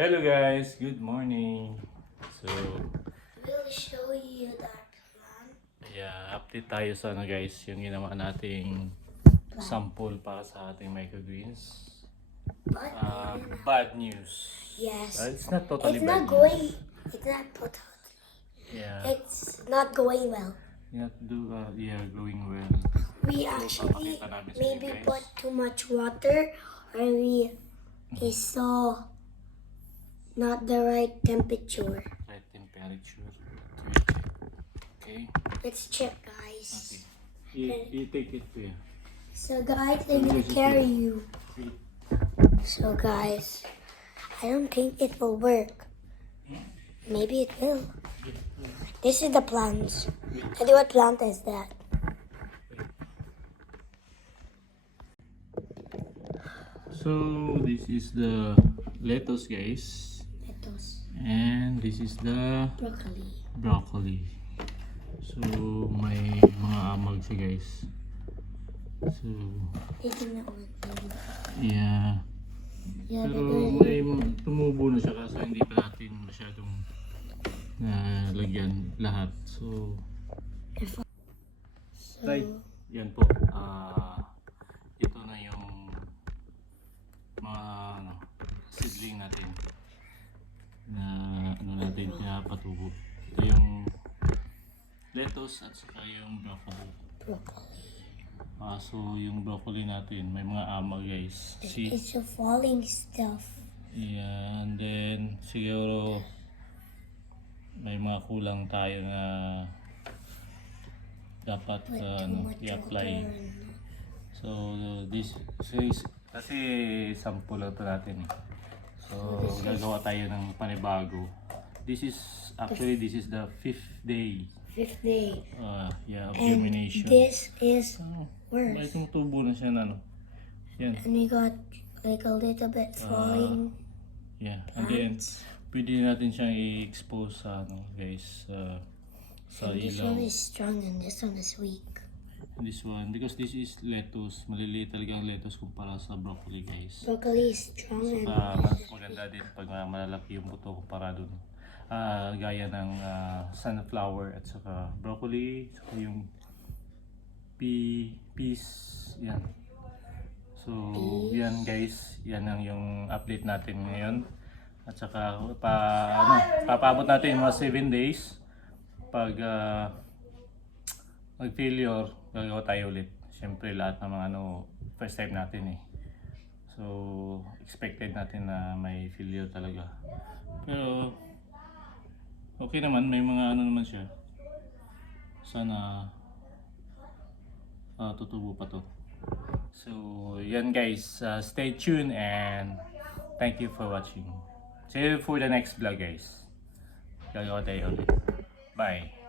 Hello guys, good morning. So, We'll show you that plant. update tayo sa guys, yung ginawa nating sample para sa ating microgreens. But Bad news. yes, It's not totally it's not bad going. news. It's not totally. Yeah, It's not going well. growing well. We actually papakita namin sa maybe inyo, guys. put too much water, or we saw not the right temperature. Right temperature. Okay. Let's check, guys. You take it to So, guys, I'm gonna carry you. So, guys, I don't think it will work. Maybe it will. This is the plants. Daddy, what plant is that? So, this is the lettuce guys. Lettuce. And this is the Broccoli. broccoli. So, may mga amag siya guys. So, Taking that one. yeah. Yeah, Pero because may tumubo na siya kaso hindi pa natin masyadong lagyan lahat. So, right. Yan po. Ito na yung mga seedling natin na natin pinapatubo. Ito yung lettuce at saka yung broccoli. So yung broccoli natin may mga ama guys. See? it's a falling stuff. Yeah, and then siguro may mga kulang tayo na dapat i-apply. So this is kasi sample lang to natin eh. So gagawa tayo ng panibago. This is the 5th day. 5th day. Of And germination. this is May worse. tumutubo na siya na Yan. And we got like a little bit falling Yeah. And then pwede natin siyang i-expose sa guys sa and this ilaw. one is strong and this one is weak. This one because this is lettuce, maliliit talaga ang lettuce kumpara sa broccoli guys. Broccoli is strong and Mas maganda din pag malalaki yung buto kumpara dun. Gaya ng sunflower at saka broccoli, saka yung peas, yan. So, yan guys, yan ang yung update natin ngayon. At saka papaabot natin mga 7 days. Pag mag-failure, gagawa tayo ulit. Siyempre lahat ng mga first time natin eh. So, expected natin na may failure talaga. Pero, okay naman, may mga naman siya. Sana tutubo pa to. So, yan guys. Stay tuned and thank you for watching. See you for the next vlog guys. Gagawa tayo ulit. Bye.